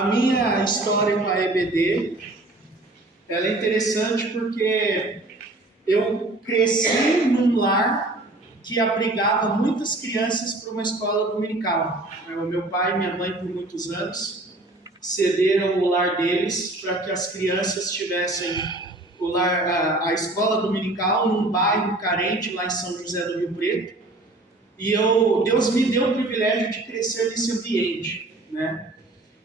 A minha história com a EBD, ela é interessante porque eu cresci num lar que abrigava muitas crianças para uma escola dominical. O meu pai e minha mãe, por muitos anos, cederam o lar deles para que as crianças tivessem a escola dominical num bairro carente lá em São José do Rio Preto. E Deus me deu o privilégio de crescer nesse ambiente, né?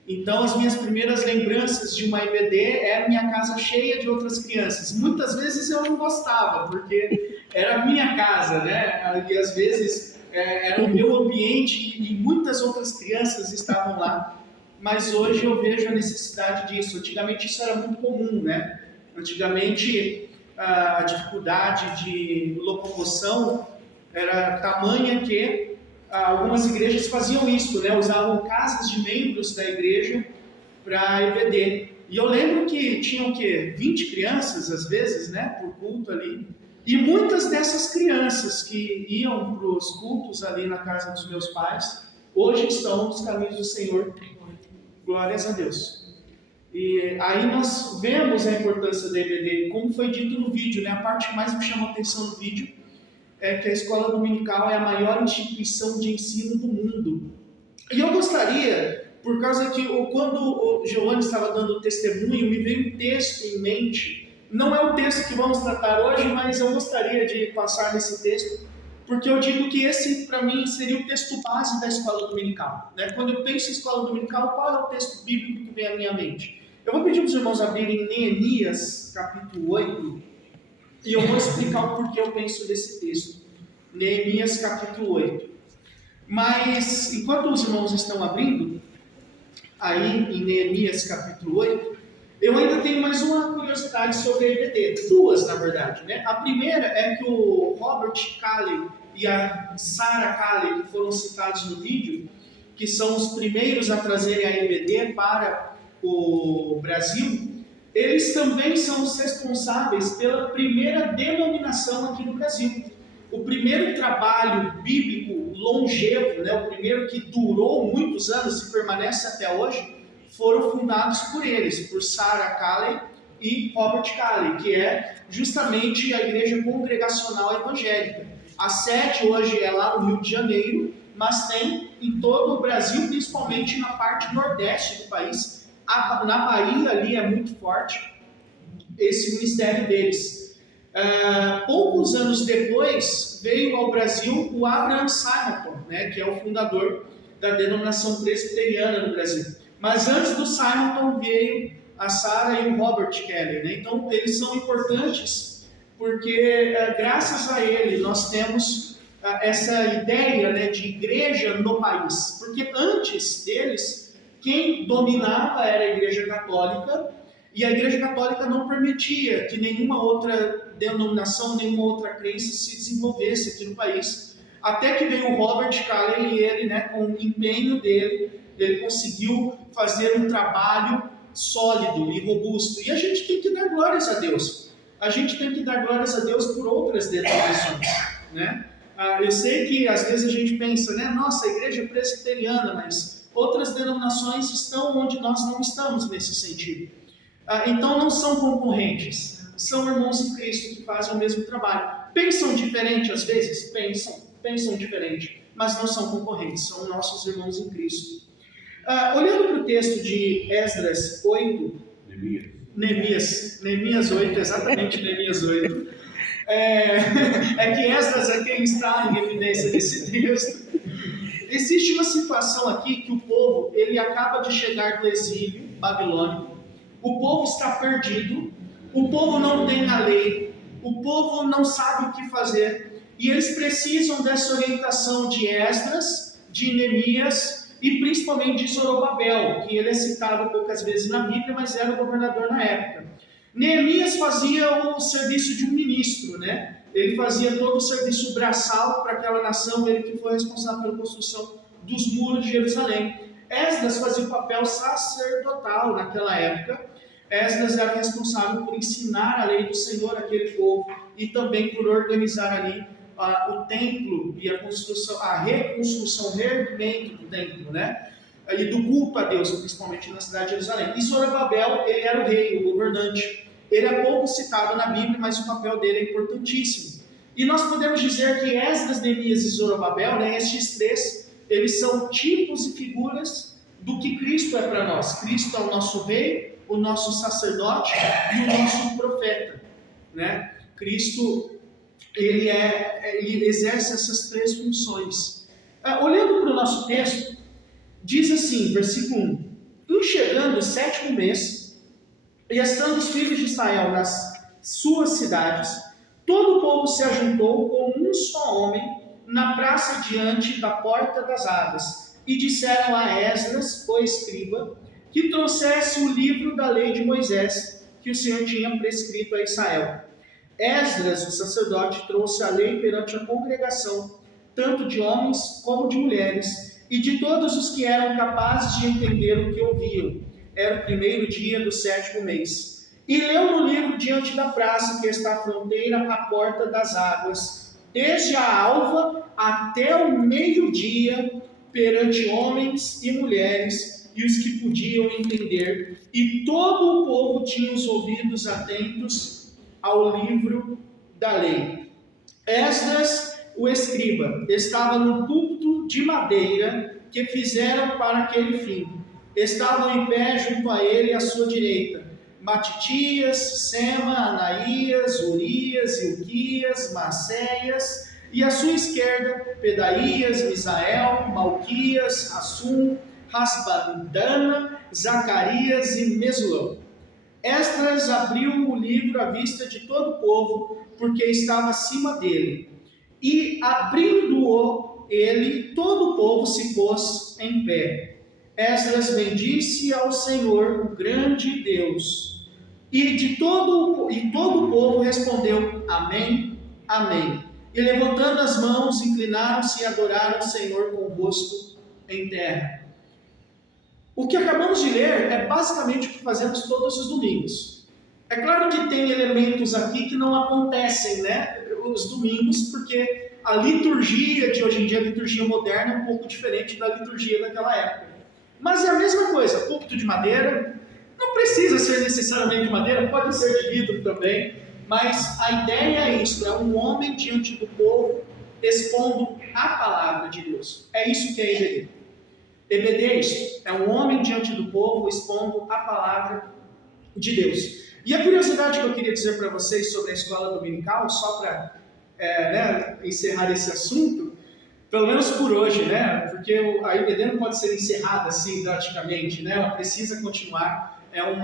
Então, as minhas primeiras lembranças de uma EBD é a minha casa cheia de outras crianças. Muitas vezes eu não gostava, porque era a minha casa, né? E às vezes era o meu ambiente e muitas outras crianças estavam lá. Mas hoje eu vejo a necessidade disso. Antigamente isso era muito comum, né? Antigamente a dificuldade de locomoção era tamanha que algumas igrejas faziam isso, né? Usavam casas de membros da igreja para EBD. E eu lembro que tinham 20 crianças, às vezes, né? Por culto ali. E muitas dessas crianças que iam para os cultos ali na casa dos meus pais, hoje estão nos caminhos do Senhor. Glórias a Deus. E aí nós vemos a importância da EBD, como foi dito no vídeo, né? A parte que mais me chamou a atenção no vídeo é que a escola dominical é a maior instituição de ensino do mundo. E eu gostaria, por causa que quando o Giovanni estava dando o testemunho, me veio um texto em mente. Não é o texto que vamos tratar hoje, mas eu gostaria de passar nesse texto, porque eu digo que esse, para mim, seria o texto base da escola dominical, né? Quando eu penso em escola dominical, qual é o texto bíblico que vem à minha mente? Eu vou pedir para os irmãos abrirem Neemias, capítulo 8, e eu vou explicar o porquê eu penso desse texto. Neemias, capítulo 8. Mas, enquanto os irmãos estão abrindo, aí em Neemias, capítulo 8, eu ainda tenho mais uma curiosidade sobre a EBD. Duas, na verdade, né? A primeira é que o Robert Calley e a Sarah Calley, que foram citados no vídeo, que são os primeiros a trazerem a EBD para o Brasil, eles também são os responsáveis pela primeira denominação aqui no Brasil. O primeiro trabalho bíblico longevo, né, o primeiro que durou muitos anos e permanece até hoje, foram fundados por eles, por Sarah Calley e Robert Calley, que é justamente a Igreja Congregacional Evangélica. A sede hoje é lá no Rio de Janeiro, mas tem em todo o Brasil, principalmente na parte nordeste do país. Na Bahia ali é muito forte esse ministério deles. Poucos anos depois veio ao Brasil o Abraham Simonton, né, que é o fundador da denominação presbiteriana no Brasil. Mas antes do Simonton veio a Sarah e o Robert Calley, né? Então eles são importantes porque graças a ele nós temos essa ideia, né, de igreja no país. Porque antes deles quem dominava era a Igreja Católica, e a Igreja Católica não permitia que nenhuma outra denominação, nenhuma outra crença se desenvolvesse aqui no país. Até que veio o Robert Calley e ele, né, com o empenho dele, ele conseguiu fazer um trabalho sólido e robusto. E a gente tem que dar glórias a Deus. A gente tem que dar glórias a Deus por outras denominações, né? Eu sei que às vezes a gente pensa, né, nossa, a igreja é presbiteriana, mas outras denominações estão onde nós não estamos nesse sentido. Então não são concorrentes, são irmãos em Cristo que fazem o mesmo trabalho. Pensam diferente às vezes? Pensam diferente, mas não são concorrentes, são nossos irmãos em Cristo. Olhando para o texto de Esdras 8, Neemias 8, exatamente Neemias 8, é que Esdras é quem está em evidência desse texto. Existe uma situação aqui que o povo, ele acaba de chegar do exílio babilônico, o povo está perdido, o povo não tem a lei, o povo não sabe o que fazer, e eles precisam dessa orientação de Esdras, de Neemias e principalmente de Zorobabel, que ele é citado poucas vezes na Bíblia, mas era o governador na época. Neemias fazia o serviço de um ministro, né? Ele fazia todo o serviço braçal para aquela nação, ele que foi responsável pela construção dos muros de Jerusalém. Esdras fazia o papel sacerdotal naquela época. Esdras era responsável por ensinar a lei do Senhor àquele povo e também por organizar ali o templo e a reconstrução, o reerguimento do templo, né? e do culto a Deus, principalmente na cidade de Jerusalém. E Zorobabel, ele era o rei, o governante. Ele é pouco citado na Bíblia, mas o papel dele é importantíssimo. E nós podemos dizer que Esdras, Neemias e Zorobabel, né, estes três, eles são tipos e figuras do que Cristo é para nós. Cristo é o nosso rei, o nosso sacerdote e o nosso profeta, né? Cristo, ele exerce essas três funções. Olhando para o nosso texto, diz assim, versículo 1: E chegando o 7º mês, e estando os filhos de Israel nas suas cidades, todo o povo se ajuntou como um só homem na praça diante da porta das águas, e disseram a Esdras, o escriba, que trouxesse o livro da lei de Moisés, que o Senhor tinha prescrito a Israel. Esdras, o sacerdote, trouxe a lei perante a congregação, tanto de homens como de mulheres, e de todos os que eram capazes de entender o que ouviam. Era o 1º dia do 7º mês. E leu no livro diante da praça, que está à fronteira, à porta das águas, desde a alva até o meio-dia, perante homens e mulheres, e os que podiam entender. E todo o povo tinha os ouvidos atentos ao livro da lei. Esdras, o escriba, estava no púlpito de madeira que fizeram para aquele fim. Estavam em pé junto a ele à sua direita Matitias, Sema, Anaías, Urias, Ilquias, Maceias, e à sua esquerda Pedaías, Misael, Malquias, Assum, Rasbadana, Zacarias e Mesulão. Esdras abriu o livro à vista de todo o povo, porque estava acima dele. E, abrindo-o ele, todo o povo se pôs em pé. Esdras bendisse ao Senhor, o grande Deus. E todo o povo respondeu: Amém, Amém. E levantando as mãos, inclinaram-se e adoraram o Senhor com o rosto em terra. O que acabamos de ler é basicamente o que fazemos todos os domingos. É claro que tem elementos aqui que não acontecem, né, os domingos, porque a liturgia de hoje em dia, a liturgia moderna, é um pouco diferente da liturgia daquela época. Mas é a mesma coisa, púlpito de madeira, não precisa ser necessariamente de madeira, pode ser de vidro também, mas a ideia é isso, é um homem diante do povo expondo a palavra de Deus. É isso que é EBD. EBD é isso, é um homem diante do povo expondo a palavra de Deus. E a curiosidade que eu queria dizer para vocês sobre a escola dominical, só para encerrar esse assunto, pelo menos por hoje, né? Porque a IBD não pode ser encerrada assim drasticamente, né? Ela precisa continuar, é um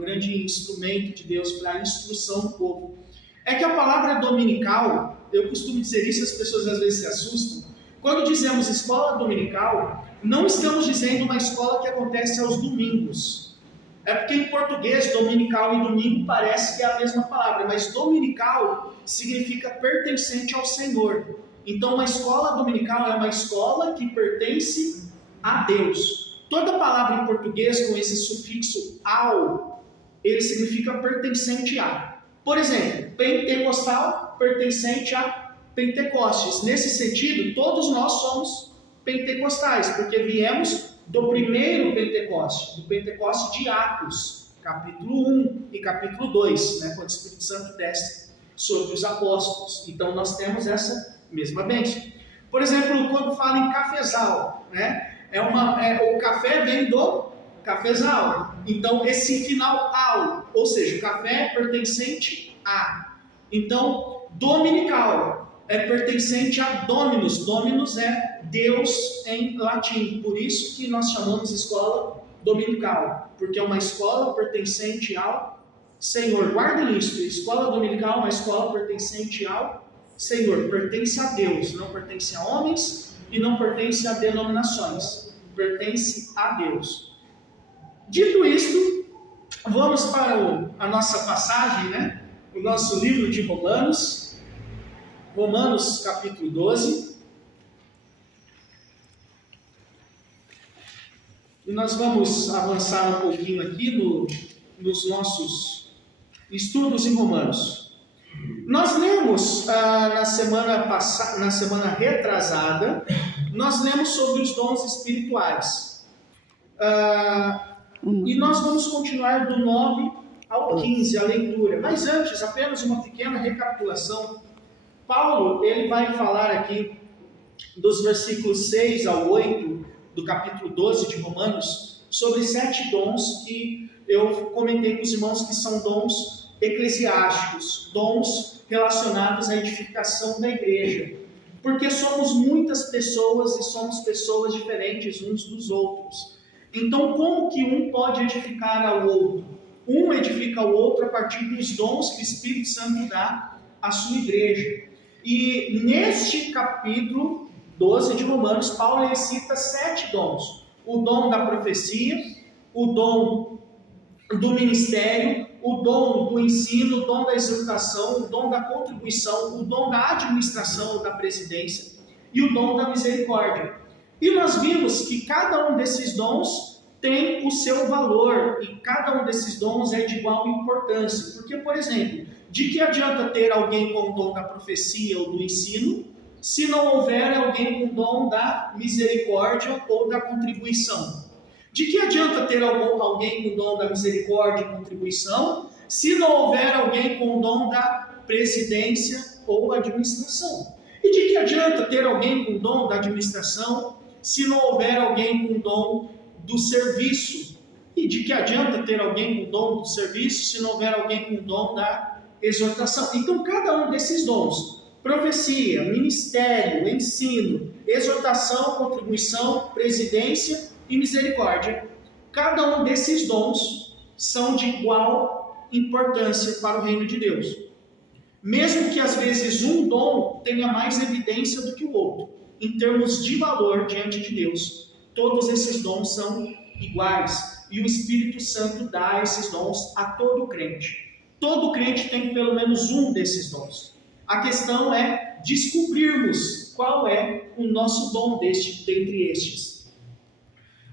grande instrumento de Deus para a instrução do povo. É que a palavra dominical, eu costumo dizer isso, as pessoas às vezes se assustam. Quando dizemos escola dominical, não estamos dizendo uma escola que acontece aos domingos. É porque em português, dominical e domingo parece que é a mesma palavra, mas dominical significa pertencente ao Senhor. Então, uma escola dominical é uma escola que pertence a Deus. Toda palavra em português com esse sufixo ao, ele significa pertencente a. Por exemplo, pentecostal, pertencente a Pentecostes. Nesse sentido, todos nós somos pentecostais, porque viemos do primeiro Pentecoste, do Pentecoste de Atos, capítulo 1 e capítulo 2, né, quando o Espírito Santo desce sobre os apóstolos. Então, nós temos essa mesma bênção. Por exemplo, quando fala em cafezal, né, o café vem do cafezal. Então, esse final ao, ou seja, o café é pertencente a. Então, dominical é pertencente a Dominus. Dominus é Deus em latim. Por isso que nós chamamos escola dominical, porque é uma escola pertencente ao Senhor. Guardem isso, escola dominical é uma escola pertencente ao Senhor, pertence a Deus, não pertence a homens e não pertence a denominações, pertence a Deus. Dito isto, vamos para a nossa passagem, né? O nosso livro de Romanos, Romanos capítulo 12. E nós vamos avançar um pouquinho aqui nos nossos estudos em Romanos. Nós lemos na semana retrasada, nós lemos sobre os dons espirituais. E nós vamos continuar do 9 ao 15, a leitura. Mas antes, apenas uma pequena recapitulação. Paulo, ele vai falar aqui dos versículos 6 ao 8 do capítulo 12 de Romanos, sobre 7 dons que eu comentei com os irmãos que são dons eclesiásticos, dons relacionados à edificação da igreja. Porque somos muitas pessoas e somos pessoas diferentes uns dos outros. Então, como que um pode edificar ao outro? Um edifica ao outro a partir dos dons que o Espírito Santo dá à sua igreja. E neste capítulo 12 de Romanos, Paulo ele cita 7 dons. O dom da profecia, o dom do ministério, o dom do ensino, o dom da exortação, o dom da contribuição, o dom da administração ou da presidência e o dom da misericórdia. E nós vimos que cada um desses dons tem o seu valor e cada um desses dons é de igual importância. Porque, por exemplo, de que adianta ter alguém com o dom da profecia ou do ensino, se não houver alguém com o dom da misericórdia ou da contribuição? De que adianta ter alguém com o dom da misericórdia e contribuição, se não houver alguém com o dom da presidência ou administração? E de que adianta ter alguém com o dom da administração, se não houver alguém com o dom do serviço? E de que adianta ter alguém com o dom do serviço, se não houver alguém com o dom da exortação? Então, cada um desses dons, profecia, ministério, ensino, exortação, contribuição, presidência e misericórdia, cada um desses dons são de igual importância para o reino de Deus. Mesmo que às vezes um dom tenha mais evidência do que o outro, em termos de valor diante de Deus, todos esses dons são iguais. E o Espírito Santo dá esses dons a todo crente. Todo crente tem pelo menos um desses dons. A questão é descobrirmos qual é o nosso dom dentre estes.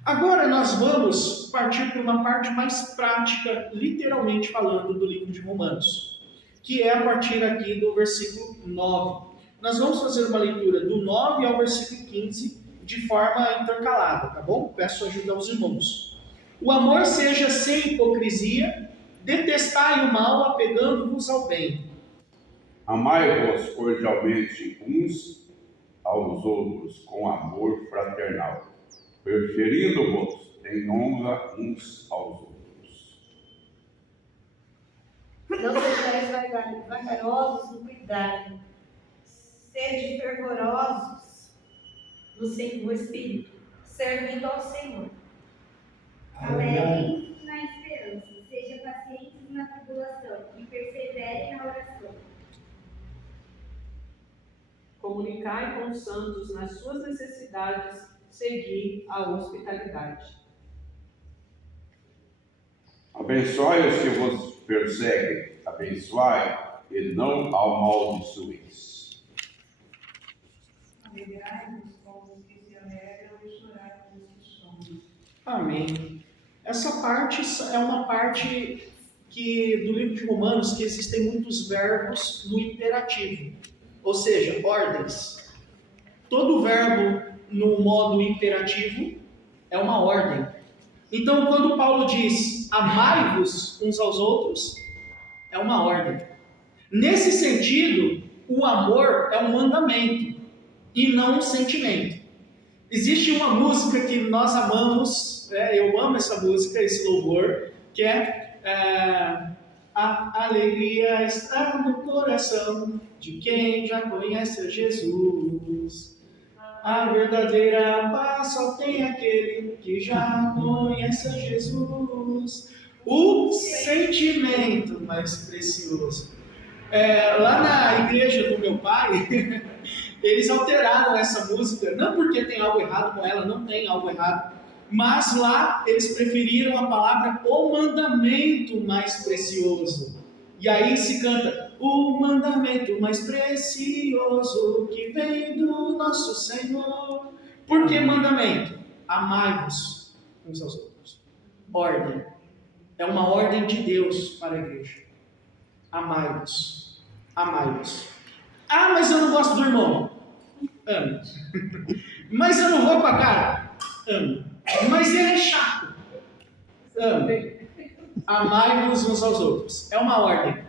Agora nós vamos partir para uma parte mais prática, literalmente falando, do livro de Romanos, que é a partir aqui do versículo 9. Nós vamos fazer uma leitura do 9 ao versículo 15 de forma intercalada, tá bom? Peço ajuda aos irmãos. O amor seja sem hipocrisia, detestai o mal, apegando-vos ao bem. Amai-vos cordialmente uns aos outros com amor fraternal, preferindo-vos em honra uns aos outros. Não sejais vagarosos no cuidado, sede fervorosos no espírito, servindo ao Senhor. Alegrem na esperança, sejam pacientes na tribulação e perseverem na oração. Comunicai com os santos nas suas necessidades, segui a hospitalidade. Abençoai os que vos perseguem, abençoai e não amaldiçoeis. Alegrai-vos com os que se alegram e chorai com os que choram. Amém. Essa parte é uma parte do livro de Romanos que existem muitos verbos no imperativo, ou seja, ordens. Todo verbo no modo imperativo é uma ordem. Então, quando Paulo diz amai-vos uns aos outros, é uma ordem. Nesse sentido, o amor é um mandamento e não um sentimento. Existe uma música que nós amamos, eu amo essa música, esse louvor, que é a alegria está no coração de quem já conhece a Jesus. A verdadeira paz só tem aquele que já conhece a Jesus. O sentimento mais precioso. Lá na igreja do meu pai, eles alteraram essa música, não porque tem algo errado com ela, não tem algo errado, mas lá eles preferiram a palavra o mandamento mais precioso. E aí se canta, o mandamento mais precioso que vem do nosso Senhor. Por que mandamento? Amai-vos uns aos outros. Ordem. É uma ordem de Deus para a igreja. Amai-vos. Amai-vos. Ah, mas eu não gosto do irmão. Ame. Mas eu não vou com a cara. Ame. mas ele é chato. Amai-vos uns aos outros. É uma ordem.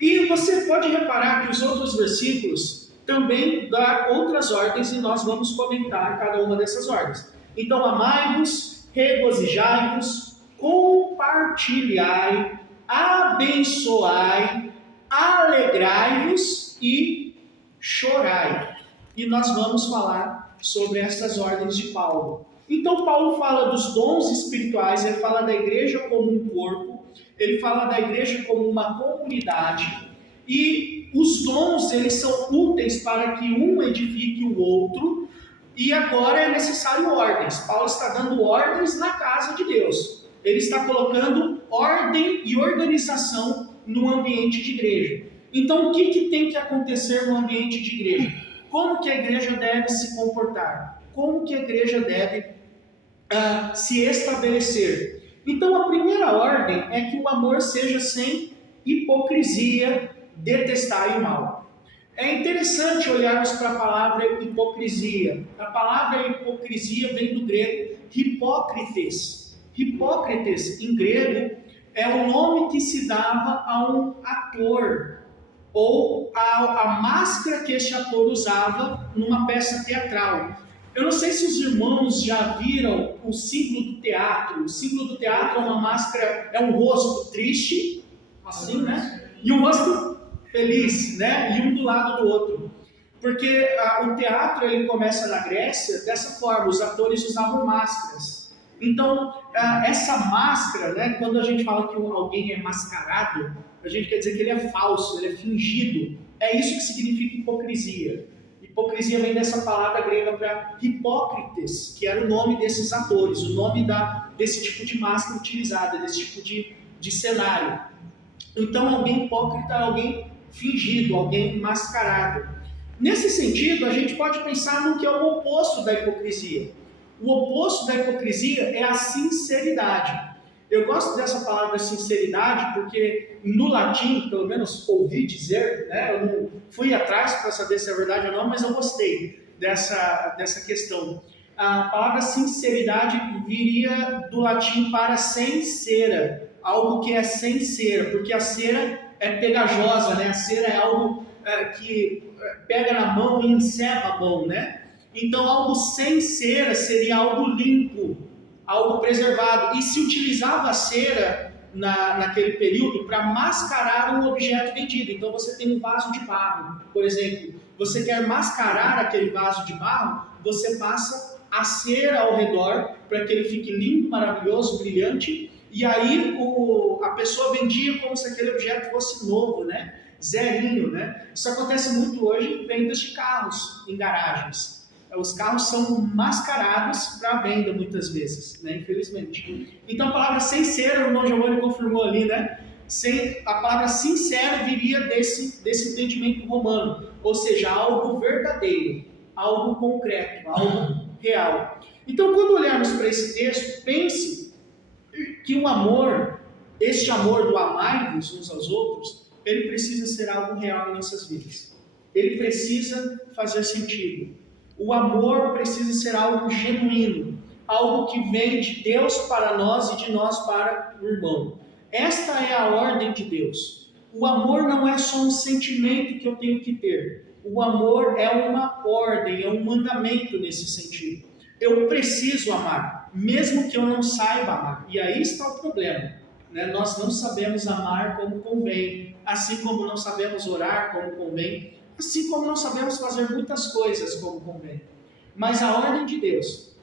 E você pode reparar que os outros versículos também dão outras ordens e nós vamos comentar cada uma dessas ordens. Então, amai-vos, regozijai-vos, compartilhai, abençoai, alegrai-vos e chorai. E nós vamos falar sobre essas ordens de Paulo. Então Paulo fala dos dons espirituais, ele fala da igreja como um corpo, ele fala da igreja como uma comunidade, e os dons eles são úteis para que um edifique o outro, e agora é necessário ordens. Paulo está dando ordens na casa de Deus, ele está colocando ordem e organização no ambiente de igreja. Então o que tem que acontecer no ambiente de igreja? Como que a igreja deve se comportar? Como que a igreja deve se estabelecer? Então a primeira ordem é que o amor seja sem hipocrisia, detestai o mal. É interessante olharmos para a palavra hipocrisia. A palavra hipocrisia vem do grego hipócrites. Hipócrites, em grego, é o nome que se dava a um ator, ou a máscara que este ator usava numa peça teatral. Eu não sei se os irmãos já viram o símbolo do teatro. O símbolo do teatro é uma máscara, é um rosto triste, assim, né? E um rosto feliz, né? E um do lado do outro. Porque o teatro ele começa na Grécia dessa forma, os atores usavam máscaras. Então, essa máscara, né, quando a gente fala que alguém é mascarado, a gente quer dizer que ele é falso, ele é fingido. É isso que significa hipocrisia. Hipocrisia vem dessa palavra grega para hipócrites, que era o nome desses atores, o nome desse tipo de máscara utilizada, desse tipo de cenário. Então, alguém hipócrita é alguém fingido, alguém mascarado. Nesse sentido, a gente pode pensar no que é o oposto da hipocrisia. O oposto da hipocrisia é a sinceridade. Eu gosto dessa palavra sinceridade porque no latim, pelo menos ouvi dizer, né, eu não fui atrás para saber se é verdade ou não, mas eu gostei dessa questão. A palavra sinceridade viria do latim para sem cera, algo que é sem cera, porque a cera é pegajosa, né? A cera é algo que pega na mão e enceba a mão, né? Então algo sem cera seria algo limpo, algo preservado, e se utilizava a cera naquele período para mascarar um objeto vendido. Então você tem um vaso de barro, por exemplo, você quer mascarar aquele vaso de barro, você passa a cera ao redor para que ele fique limpo, maravilhoso, brilhante, e aí a pessoa vendia como se aquele objeto fosse novo, né? Zerinho, né? Isso acontece muito hoje em vendas de carros, em garagens. Os carros são mascarados para venda muitas vezes, né? Infelizmente. Então a palavra sincero, o irmão Giovanni confirmou ali, né? A palavra sincero viria desse entendimento romano, ou seja, algo verdadeiro, algo concreto, algo real. Então quando olharmos para esse texto, pense que o amor, este amor do amai-vos uns aos outros, ele precisa ser algo real em nossas vidas. Ele precisa fazer sentido. O amor precisa ser algo genuíno, algo que vem de Deus para nós e de nós para o irmão. Esta é a ordem de Deus. O amor não é só um sentimento que eu tenho que ter. O amor é uma ordem, é um mandamento nesse sentido. Eu preciso amar, mesmo que eu não saiba amar. E aí está o problema, né? Nós não sabemos amar como convém, assim como não sabemos orar como convém, assim como não sabemos fazer muitas coisas como convém. Mas a ordem de Deus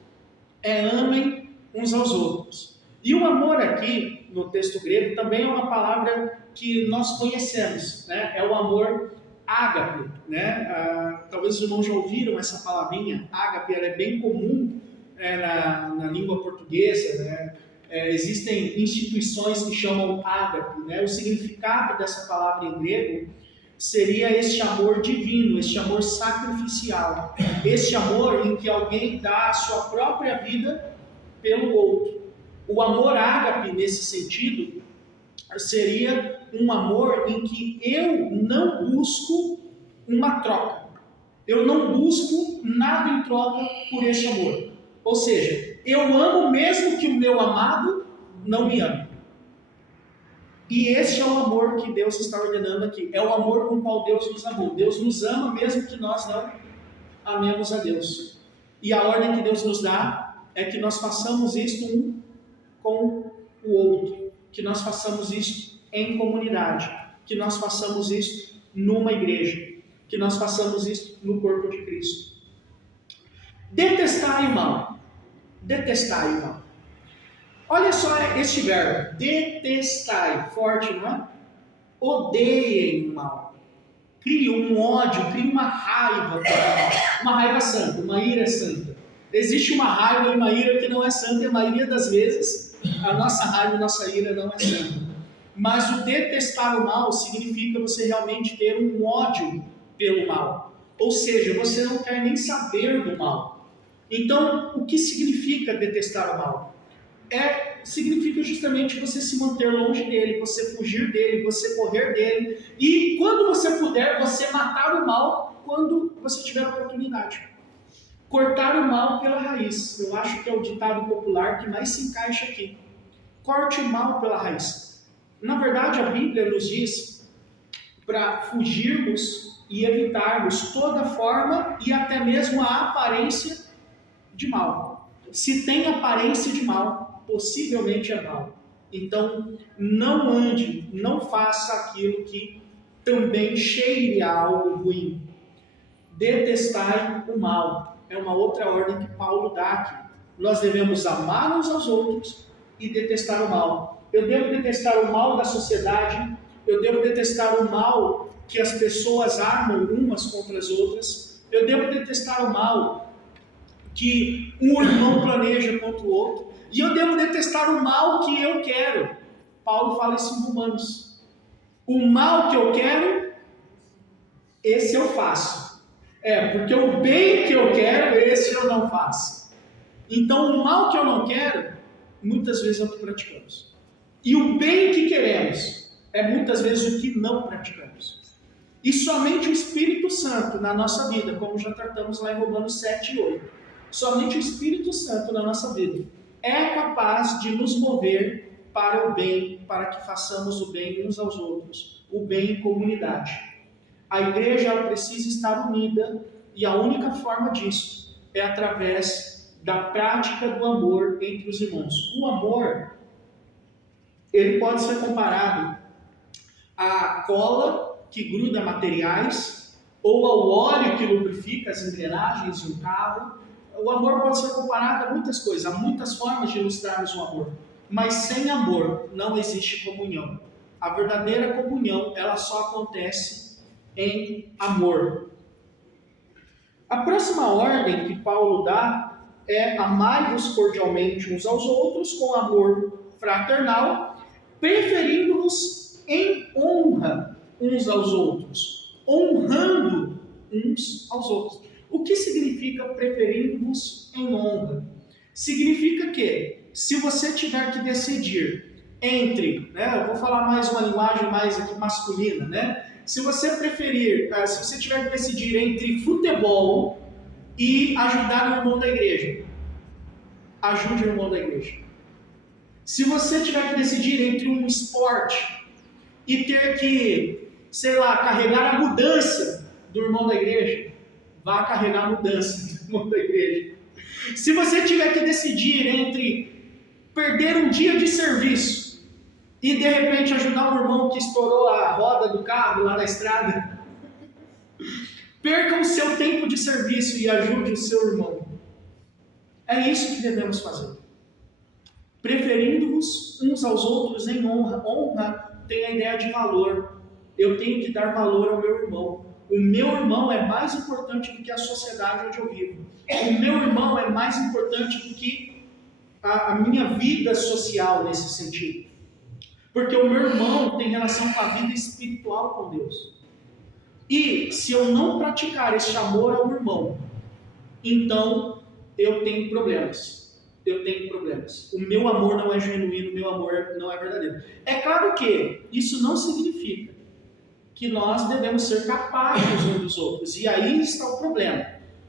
é amem uns aos outros. E o amor aqui, no texto grego, também é uma palavra que nós conhecemos, né? É o amor ágape, né? Talvez os irmãos já ouviram essa palavrinha, ágape, ela é bem comum na língua portuguesa, né? Existem instituições que chamam ágape, né? O significado dessa palavra em grego seria este amor divino, este amor sacrificial, este amor em que alguém dá a sua própria vida pelo outro. O amor ágape, nesse sentido, seria um amor em que eu não busco uma troca. Eu não busco nada em troca por este amor. Ou seja, eu amo mesmo que o meu amado não me ame. E este é o amor que Deus está ordenando aqui. É o amor com o qual Deus nos amou. Deus nos ama mesmo que nós não amemos a Deus. E a ordem que Deus nos dá é que nós façamos isto um com o outro. Que nós façamos isto em comunidade. Que nós façamos isto numa igreja. Que nós façamos isto no corpo de Cristo. Detestar o mal. Detestar o mal. Olha só este verbo, detestai, forte, não é? Odeiem o mal. Crie um ódio, crie uma raiva pelo mal. Uma raiva santa, uma ira santa. Existe uma raiva e uma ira que não é santa, e a maioria das vezes a nossa raiva e a nossa ira não é santa. Mas o detestar o mal significa você realmente ter um ódio pelo mal. Ou seja, você não quer nem saber do mal. Então, o que significa detestar o mal? Significa justamente você se manter longe dele, você fugir dele, você correr dele, e quando você puder, você matar o mal quando você tiver oportunidade. Cortar o mal pela raiz. Eu acho que é o ditado popular que mais se encaixa aqui. Corte o mal pela raiz. Na verdade, a Bíblia nos diz para fugirmos e evitarmos toda forma e até mesmo a aparência de mal. Se tem aparência de mal, possivelmente é mal. Então, não ande, não faça aquilo que também cheire a algo ruim. Detestai o mal. É uma outra ordem que Paulo dá aqui. Nós devemos amar uns aos outros e detestar o mal. Eu devo detestar o mal da sociedade, eu devo detestar o mal que as pessoas armam umas contra as outras, eu devo detestar o mal que um irmão planeja contra o outro, e eu devo detestar o mal que eu quero. Paulo fala isso em Romanos. O mal que eu quero, esse eu faço. Porque o bem que eu quero, esse eu não faço. Então o mal que eu não quero, muitas vezes é o que praticamos. E o bem que queremos, é muitas vezes o que não praticamos. E somente o Espírito Santo na nossa vida, como já tratamos lá em Romanos 7 e 8, somente o Espírito Santo na nossa vida é capaz de nos mover para o bem, para que façamos o bem uns aos outros, o bem em comunidade. A igreja ela precisa estar unida e a única forma disso é através da prática do amor entre os irmãos. O amor, ele pode ser comparado à cola que gruda materiais ou ao óleo que lubrifica as engrenagens de um carro. O amor pode ser comparado a muitas coisas, há muitas formas de ilustrarmos o amor. Mas sem amor não existe comunhão. A verdadeira comunhão, ela só acontece em amor. A próxima ordem que Paulo dá é amai-vos cordialmente uns aos outros com amor fraternal, preferindo-vos em honra uns aos outros, honrando uns aos outros. O que significa preferindo-vos em honra? Significa que, se você tiver que decidir entre, eu vou falar mais uma linguagem mais aqui masculina, se você tiver que decidir entre futebol e ajudar o irmão da igreja, ajude o irmão da igreja. Se você tiver que decidir entre um esporte e ter que, carregar a mudança do irmão da igreja, vá carregar a mudança do irmão da igreja. Se você tiver que decidir entre perder um dia de serviço e de repente ajudar um irmão que estourou a roda do carro lá na estrada, perca o seu tempo de serviço e ajude o seu irmão. É isso que devemos fazer. Preferindo-vos uns aos outros em honra. Honra tem a ideia de valor. Eu tenho que dar valor ao meu irmão. O meu irmão é mais importante do que a sociedade onde eu vivo. O meu irmão é mais importante do que a minha vida social nesse sentido. Porque o meu irmão tem relação com a vida espiritual com Deus. E se eu não praticar esse amor ao irmão, então eu tenho problemas. O meu amor não é genuíno, o meu amor não é verdadeiro. É claro que isso não significa que nós devemos ser capazes uns dos outros. E aí está o problema.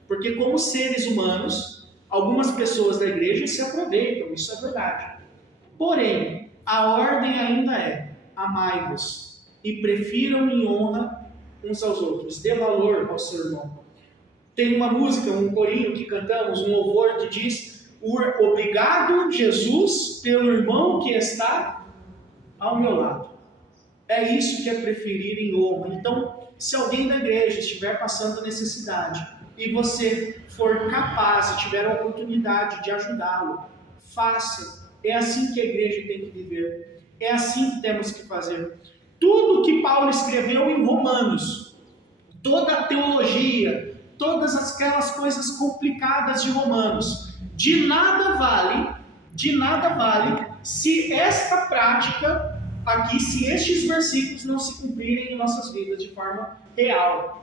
Porque como seres humanos, Algumas pessoas da igreja se aproveitam, isso é verdade. Porém, a ordem ainda é: amai-vos e prefiram em honra uns aos outros. Dê valor ao seu irmão. Tem uma música, um corinho que cantamos, um louvor que diz: obrigado, Jesus, pelo irmão que está ao meu lado. É isso que é preferir em honra. Então, se alguém da igreja estiver passando necessidade e você for capaz e tiver a oportunidade de ajudá-lo, faça. É assim que a igreja tem que viver. É assim que temos que fazer. Tudo que Paulo escreveu em Romanos, toda a teologia, todas aquelas coisas complicadas de Romanos, de nada vale se esta prática aqui, se estes versículos não se cumprirem em nossas vidas de forma real.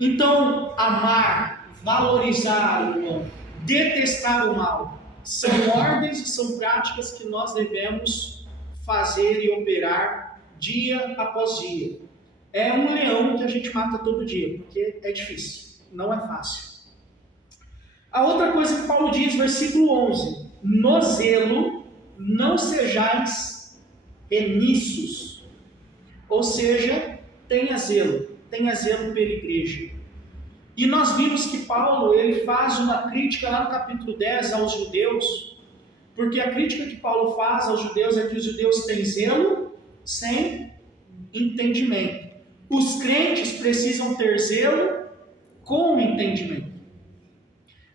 Então, amar, valorizar o irmão, detestar o mal, são ordens e são práticas que nós devemos fazer e operar dia após dia. É um leão que a gente mata todo dia, porque é difícil, não é fácil. A outra coisa que Paulo diz, versículo 11: no zelo não sejais remissos, ou seja, tenha zelo pela igreja. E nós vimos que Paulo ele faz uma crítica lá no capítulo 10 aos judeus, porque a crítica que Paulo faz aos judeus é que os judeus têm zelo sem entendimento. Os crentes precisam ter zelo com entendimento.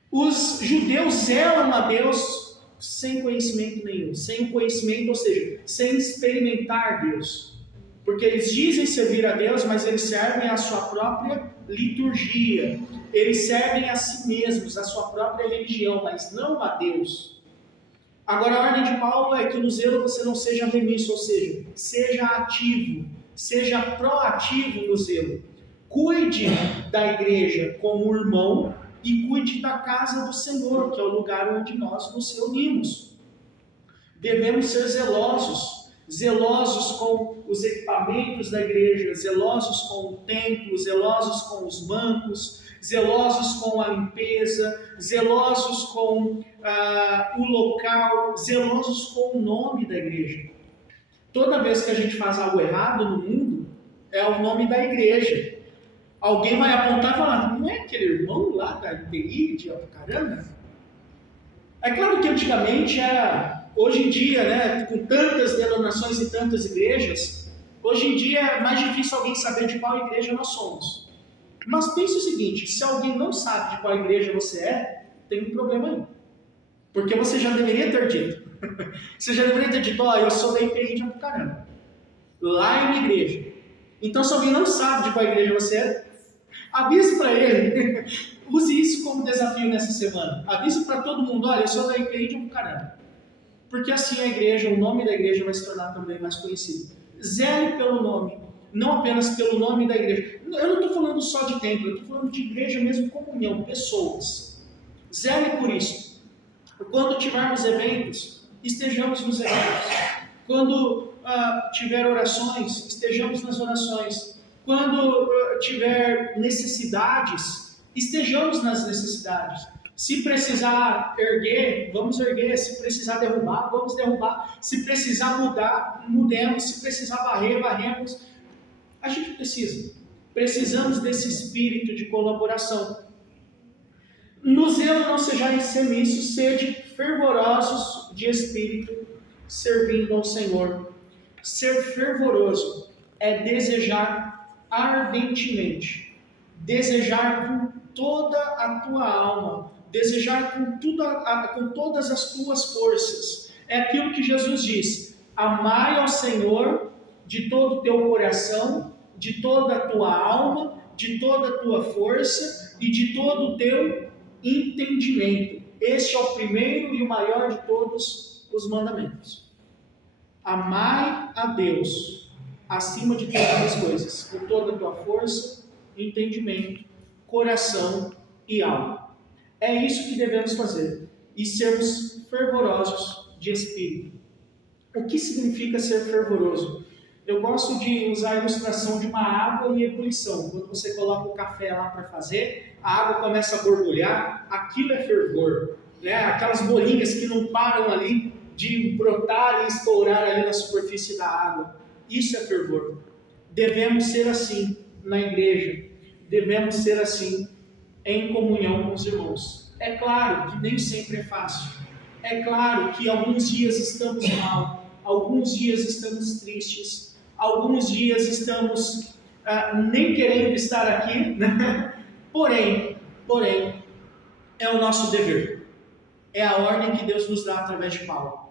Os judeus zelam a Deus sem conhecimento nenhum, sem conhecimento, ou seja, sem experimentar Deus. Porque eles dizem servir a Deus, mas eles servem a sua própria liturgia. Eles servem a si mesmos, a sua própria religião, mas não a Deus. Agora a ordem de Paulo é que no zelo você não seja remisso, ou seja, seja ativo, seja proativo no zelo. Cuide da igreja como irmão e cuide da casa do Senhor, que é o lugar onde nós nos reunimos. Devemos ser zelosos com os equipamentos da igreja, zelosos com o templo, zelosos com os bancos, zelosos com a limpeza, zelosos com o local, zelosos com o nome da igreja. Toda vez que a gente faz algo errado no mundo, é o nome da igreja. Alguém vai apontar e falar: não é aquele irmão lá da IPI de Apucarana? É claro que antigamente era, hoje em dia, né, com tantas denominações e tantas igrejas, hoje em dia é mais difícil alguém saber de qual igreja nós somos. Mas pense o seguinte: se alguém não sabe de qual igreja você é, tem um problema aí. Porque você já deveria ter dito. Você já deveria ter dito: eu sou da IPI de Apucarana. Lá é minha igreja. Então, se alguém não sabe de qual igreja você é, avise para ele. Use isso como desafio nessa semana. Avise para todo mundo: olha, eu sou da IPI de Apucarana. Porque assim a igreja, o nome da igreja vai se tornar também mais conhecido. Zele pelo nome, não apenas pelo nome da igreja. Eu não estou falando só de templo, eu estou falando de igreja mesmo, comunhão, pessoas. Zele por isso. Quando tivermos eventos, estejamos nos eventos. Quando tiver orações, estejamos nas orações. Quando tiver necessidades, estejamos nas necessidades. Se precisar erguer, vamos erguer. Se precisar derrubar, vamos derrubar. Se precisar mudar, mudemos. Se precisar varrer, varremos. A gente precisamos desse espírito de colaboração. No zelo não sejais remisso, sede fervorosos de espírito, servindo ao Senhor. Ser fervoroso é desejar ardentemente, desejar com toda a tua alma, desejar com todas as tuas forças. É aquilo que Jesus diz: amai ao Senhor de todo o teu coração, de toda a tua alma, de toda a tua força e de todo o teu entendimento. Este é o primeiro e o maior de todos os mandamentos. Amai a Deus acima de todas as coisas, com toda a tua força, entendimento, coração e alma. É isso que devemos fazer e sermos fervorosos de espírito. O que significa ser fervoroso? Eu gosto de usar a ilustração de uma água em ebulição. Quando você coloca o café lá para fazer, a água começa a borbulhar, aquilo é fervor, né? Aquelas bolinhas que não param ali de brotar e estourar ali na superfície da água, isso é fervor. Devemos ser assim na igreja, devemos ser assim em comunhão com os irmãos. É claro que nem sempre é fácil, é claro que alguns dias estamos mal, alguns dias estamos tristes, alguns dias estamos nem querendo estar aqui, né? Porém, é o nosso dever, é a ordem que Deus nos dá através de Paulo.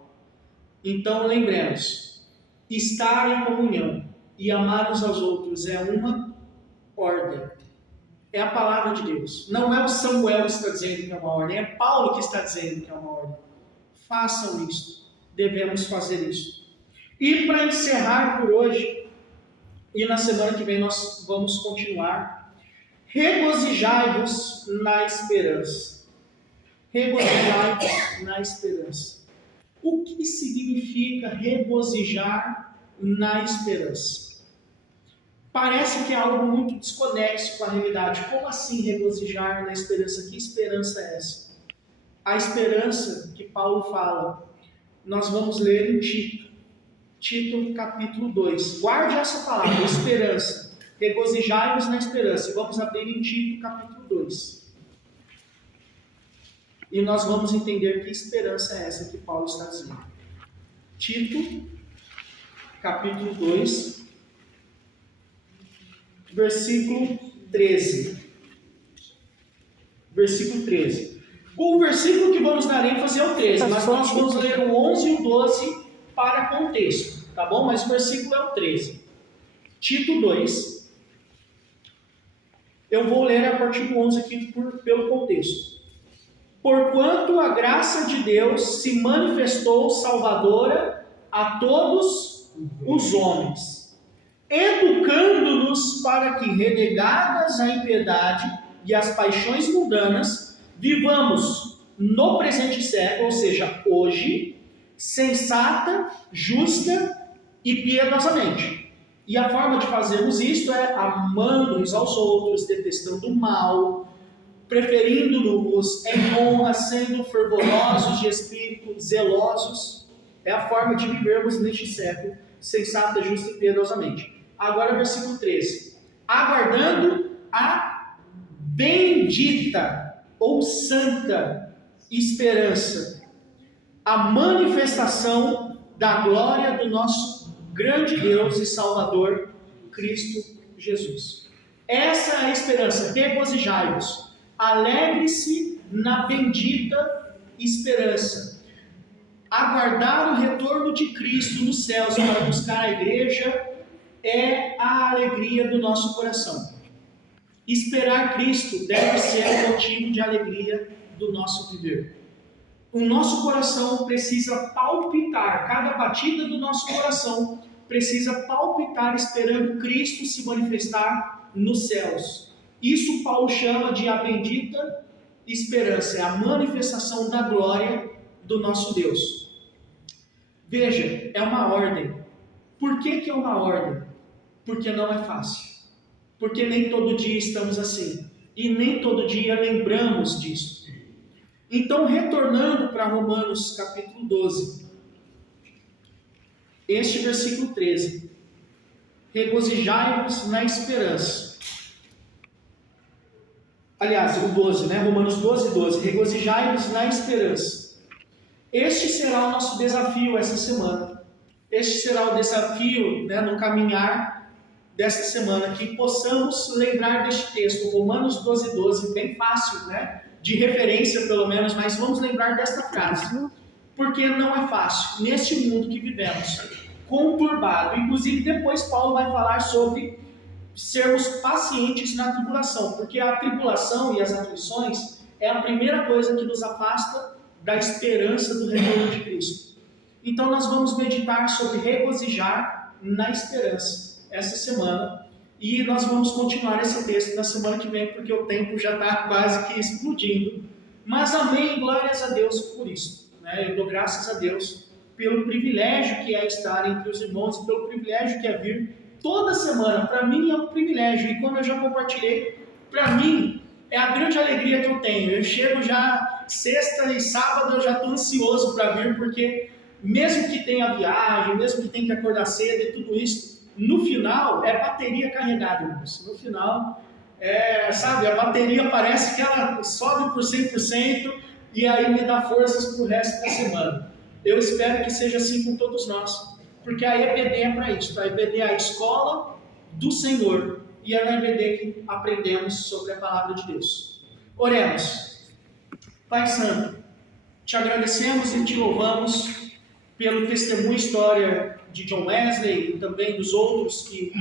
Então lembremos, estar em comunhão e amar uns aos outros é uma ordem, é a palavra de Deus. Não é o Samuel que está dizendo que é uma ordem, é Paulo que está dizendo que é uma ordem. Façam isso, devemos fazer isso. E para encerrar por hoje, e na semana que vem nós vamos continuar, regozijai-vos na esperança. Regozijai-vos na esperança. O que significa regozijar na esperança? Parece que é algo muito desconexo com a realidade. Como assim regozijar na esperança? Que esperança é essa? A esperança que Paulo fala, nós vamos ler em Tito capítulo 2. Guarde essa palavra, esperança. Regozijai-vos na esperança. E vamos abrir em Tito capítulo 2. E nós vamos entender que esperança é essa que Paulo está dizendo. Tito capítulo 2, versículo 13. Versículo 13. O versículo que vamos dar ênfase é o 13, mas nós vamos ler o 11 e o 12 para contexto, tá bom? Mas o versículo é o 13. Tito 2. Eu vou ler a partir do 11 aqui pelo contexto. Porquanto a graça de Deus se manifestou salvadora a todos os homens, educando-nos para que, renegadas a impiedade e as paixões mundanas, vivamos no presente século, ou seja, hoje, sensata, justa e piedosamente. E a forma de fazermos isto é amando uns aos outros, detestando o mal, preferindo-nos em honra, sendo fervorosos de espírito, zelosos. É a forma de vivermos neste século, sensata, justa e piedosamente. Agora, versículo 13. Aguardando a bendita ou santa esperança, a manifestação da glória do nosso grande Deus e Salvador, Cristo Jesus. Essa é a esperança. Regozijai-vos. Alegre-se na bendita esperança. Aguardar o retorno de Cristo nos céus para buscar a igreja é a alegria do nosso coração. Esperar Cristo deve ser motivo de alegria do nosso viver. O nosso coração precisa palpitar, cada batida do nosso coração precisa palpitar esperando Cristo se manifestar nos céus. Isso Paulo chama de a bendita esperança, é a manifestação da glória do nosso Deus. Veja, é uma ordem. Por que é uma ordem? Porque não é fácil. Porque nem todo dia estamos assim. E nem todo dia lembramos disso. Então, retornando para Romanos capítulo 12, este versículo 13. Regozijai-vos na esperança. Aliás, o 12, né? Romanos 12, 12. Regozijai-vos na esperança. Este será o nosso desafio essa semana. Este será o desafio, né, no caminhar desta semana, que possamos lembrar deste texto, Romanos 12, 12, bem fácil, né? De referência pelo menos, mas vamos lembrar desta frase. Porque não é fácil, neste mundo que vivemos, conturbado. Inclusive depois Paulo vai falar sobre sermos pacientes na tribulação, porque a tribulação e as aflições é a primeira coisa que nos afasta da esperança do retorno de Cristo. Então nós vamos meditar sobre regozijar na esperança essa semana, e nós vamos continuar esse texto na semana que vem, porque o tempo já está quase que explodindo. Mas amém, glórias a Deus por isso, né? Eu dou graças a Deus pelo privilégio que é estar entre os irmãos, e pelo privilégio que é vir toda semana. Para mim é um privilégio, e como eu já compartilhei, para mim é a grande alegria que eu tenho. Eu chego já sexta e sábado, eu já estou ansioso para vir, porque mesmo que tenha viagem, mesmo que tenha que acordar cedo e tudo isso, no final é bateria carregada, irmãos. No final, sabe, a bateria parece que ela sobe por 100% e aí me dá forças para o resto da semana. Eu espero que seja assim com todos nós, porque a EBD é para isso. A EBD é a escola do Senhor e é na EBD que aprendemos sobre a palavra de Deus. Oremos. Pai Santo, te agradecemos e te louvamos pelo testemunho e história de John Wesley e também dos outros que,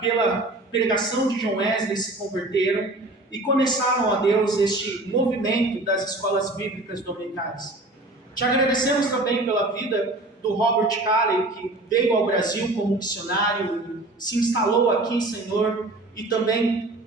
pela pregação de John Wesley, se converteram e começaram, a Deus, este movimento das escolas bíblicas dominicais. Te agradecemos também pela vida do Robert Calley, que veio ao Brasil como missionário, se instalou aqui, Senhor, e também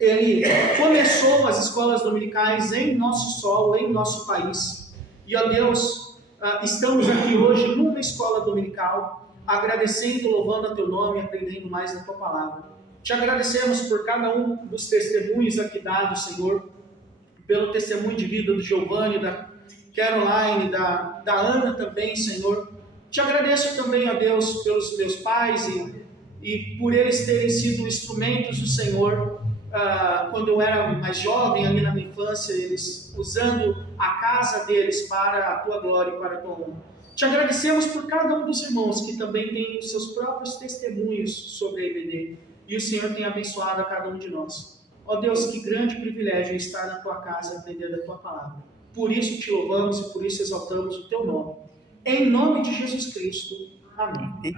ele começou as escolas dominicais em nosso solo, em nosso país. E, ó Deus, estamos aqui hoje numa escola dominical, agradecendo e louvando a Teu nome, aprendendo mais da Tua palavra. Te agradecemos por cada um dos testemunhos aqui dados, Senhor, pelo testemunho de vida do Giovanni, da Caroline, da Ana também, Senhor. Te agradeço também, ó Deus, pelos meus pais e por eles terem sido instrumentos do Senhor. Quando eu era mais jovem, ali na minha infância, eles usando a casa deles para a Tua glória e para a Tua honra. Te agradecemos por cada um dos irmãos que também tem os seus próprios testemunhos sobre a EBD. E o Senhor tem abençoado a cada um de nós. Ó Deus, que grande privilégio estar na Tua casa e aprender da Tua palavra. Por isso te louvamos e por isso exaltamos o Teu nome. Em nome de Jesus Cristo. Amém.